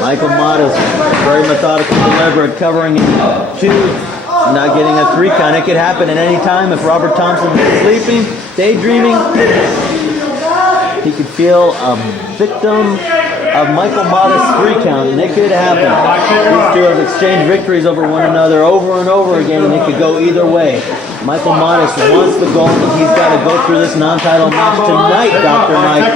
Michael Modest, very methodical, deliberate, covering in 2, not getting a 3 count. It could happen at any time if Robert Thompson is sleeping, daydreaming. He could feel a victim of Michael Modest's 3 count, and it could happen. These two have exchanged victories over one another over and over again, and it could go either way. Michael Modest wants the gold, and he's got to go through this non-title match tonight, Dr. Mike.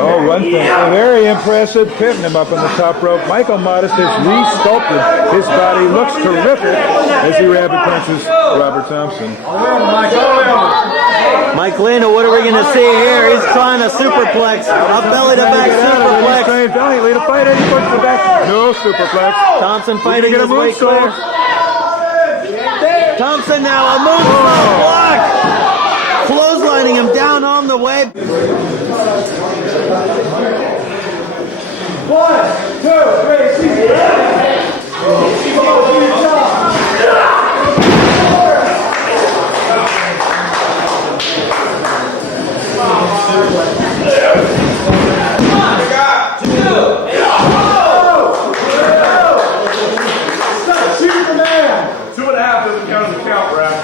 Oh, one thing. Very impressive, picking him up on the top rope. Michael Modest has resculpted his body. Looks terrific as he rabbit punches Robert Thompson. Mike Lena, what are we going to see here? He's trying a superplex, a belly-to-back superplex. Lena fight it, he puts the back. No superplex. Thompson fighting his way clear. Thompson now, a move block. Clotheslining him down on the way. 1, 2, 3, 2.5 doesn't count as a count, Brad.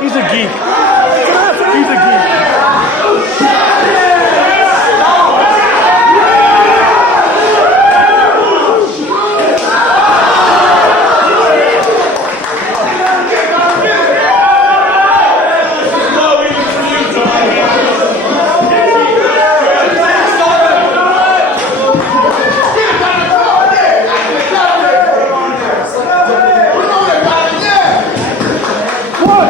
He's a geek. He's a geek. One,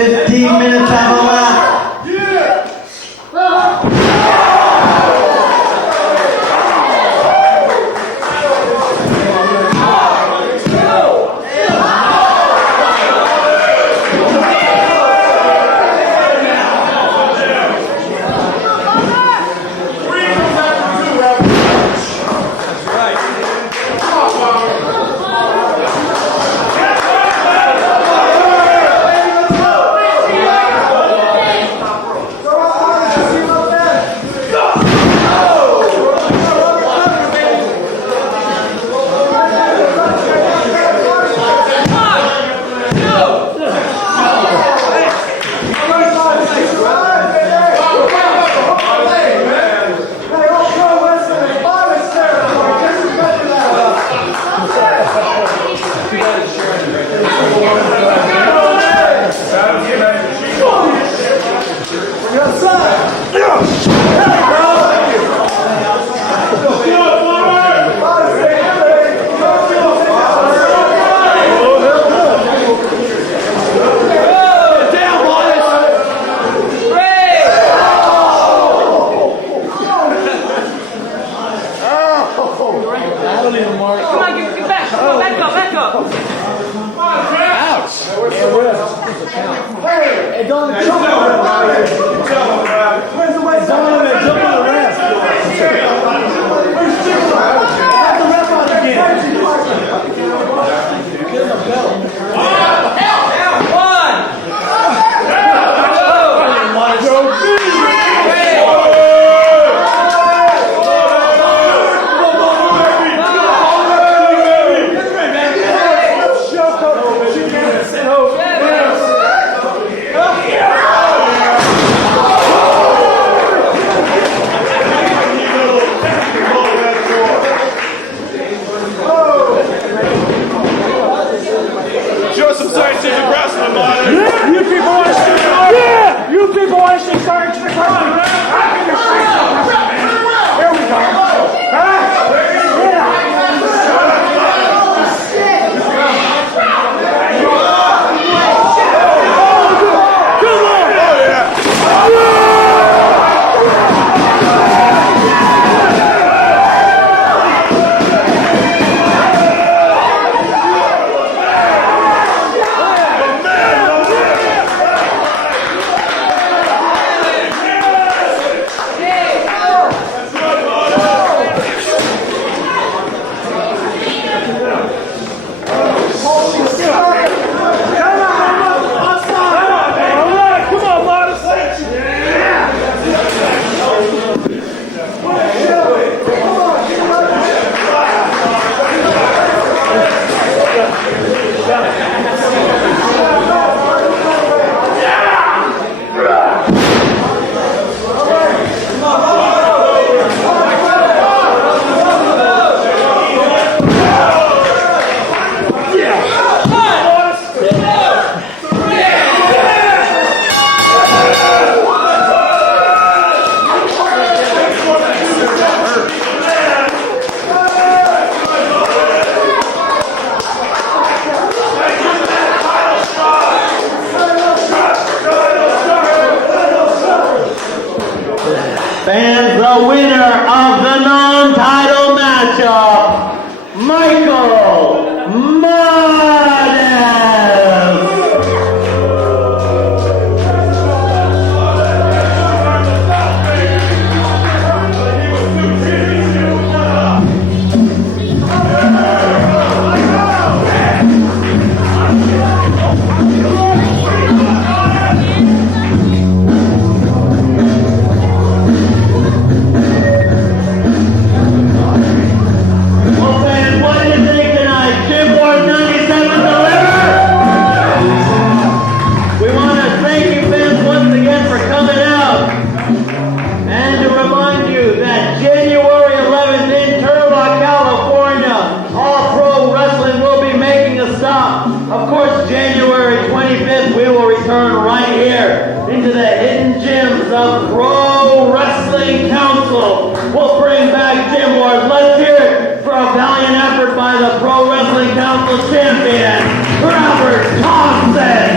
15 minutes have elapsed. Fans, the winner of the non-title matchup, Michael Modest. Of course, January 25th, we will return right here into the hidden gems of Pro Wrestling Council. We'll bring back Gym Wars. Let's hear it for a valiant effort by the Pro Wrestling Council champion, Robert Thompson.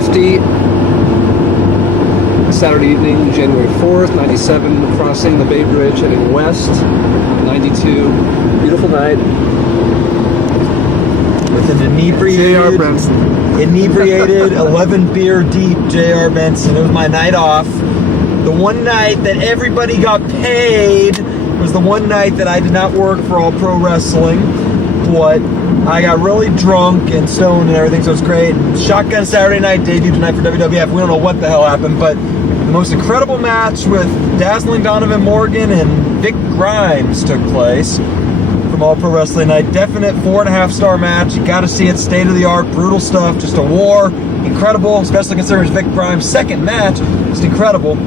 50. Saturday evening, January 4th, 97, crossing the Bay Bridge, heading west, 92. Beautiful night. With an J.R. Benson. inebriated 11 beer deep J.R. Benson. It was my night off. The one night that everybody got paid was the one night that I did not work for All Pro Wrestling. What? I got really drunk and stoned and everything, so it was great. Shotgun Saturday night, debuted tonight for WWF. We don't know what the hell happened, but the most incredible match with Dazzling Donovan Morgan and Vic Grimes took place from All Pro Wrestling Night. Definite 4.5-star match. You got to see it. State of the art, brutal stuff. Just a war. Incredible, especially considering it's Vic Grimes' second match. Just incredible.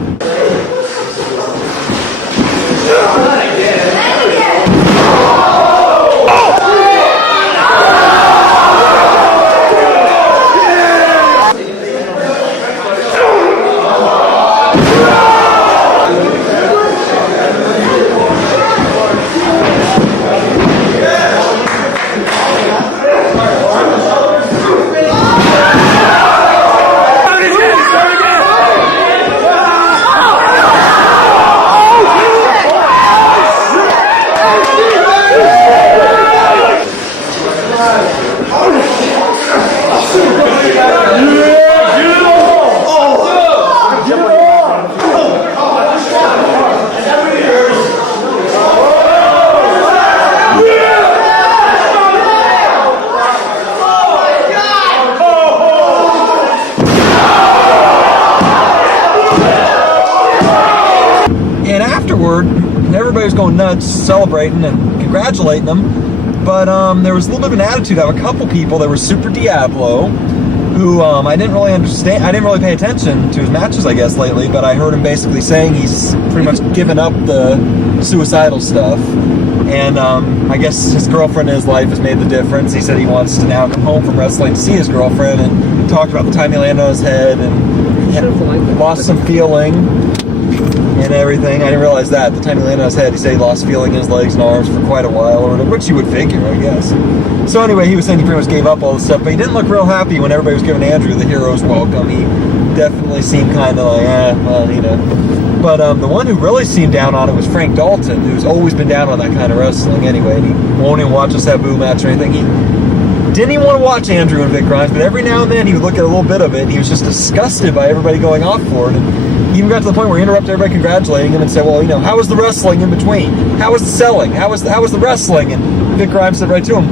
Everybody was going nuts, celebrating and congratulating them. But there was a little bit of an attitude of a couple people that were super Diablo, who I didn't really understand. I didn't really pay attention to his matches, I guess, lately. But I heard him basically saying he's pretty much given up the suicidal stuff. And I guess his girlfriend in his life has made the difference. He said he wants to now come home from wrestling to see his girlfriend, and talked about the time he landed on his head and lost some feeling and everything. I didn't realize that. The time he landed on his head, he said he lost feeling in his legs and arms for quite a while, or whatever, which you would figure, I guess. So anyway, he was saying he pretty much gave up all this stuff, but he didn't look real happy when everybody was giving Andrew the hero's welcome. He definitely seemed kind of like, well, you know. But the one who really seemed down on it was Frank Dalton, who's always been down on that kind of wrestling anyway. And he won't even watch a Sabu match or anything. He didn't even want to watch Andrew and Vic Grimes, but every now and then he would look at a little bit of it, and he was just disgusted by everybody going off for it. And he even got to the point where he interrupted everybody congratulating him and said, well, you know, how was the wrestling in between? How was the selling? How was the wrestling? And Vic Grimes said right to him,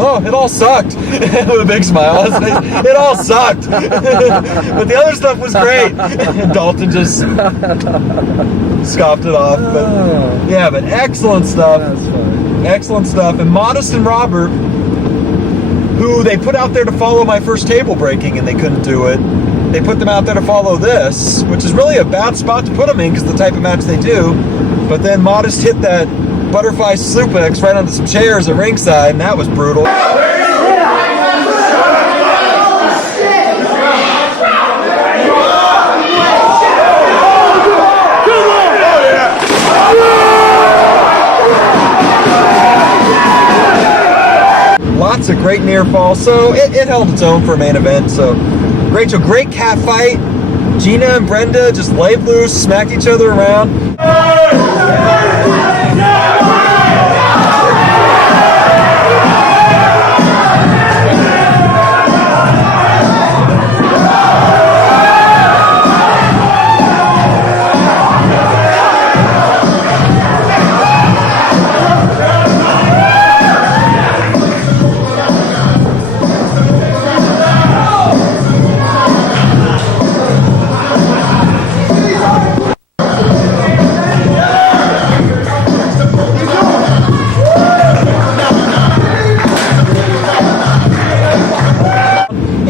oh, it all sucked. With a big smile on his face. It all sucked. But the other stuff was great. Dalton just scoffed it off. But yeah, but excellent stuff. That's funny. Excellent stuff. And Modest and Robert, who they put out there to follow my first table breaking and they couldn't do it. They put them out there to follow this, which is really a bad spot to put them in because of the type of match they do. But then Modest hit that butterfly suplex right onto some chairs at ringside, and that was brutal. Lots of great near falls, so it held its own for a main event. So great cat fight. Gina and Brenda just laid loose, smacked each other around.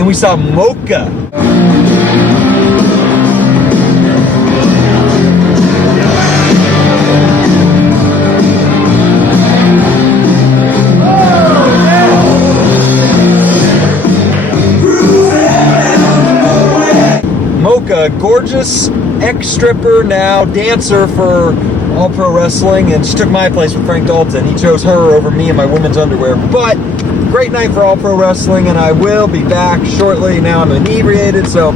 We saw Mocha. Mocha, gorgeous ex-stripper, now dancer for All Pro Wrestling, and she took my place with Frank Dalton. He chose her over me in my women's underwear, but great night for All Pro Wrestling, and I will be back shortly. Now I'm inebriated, so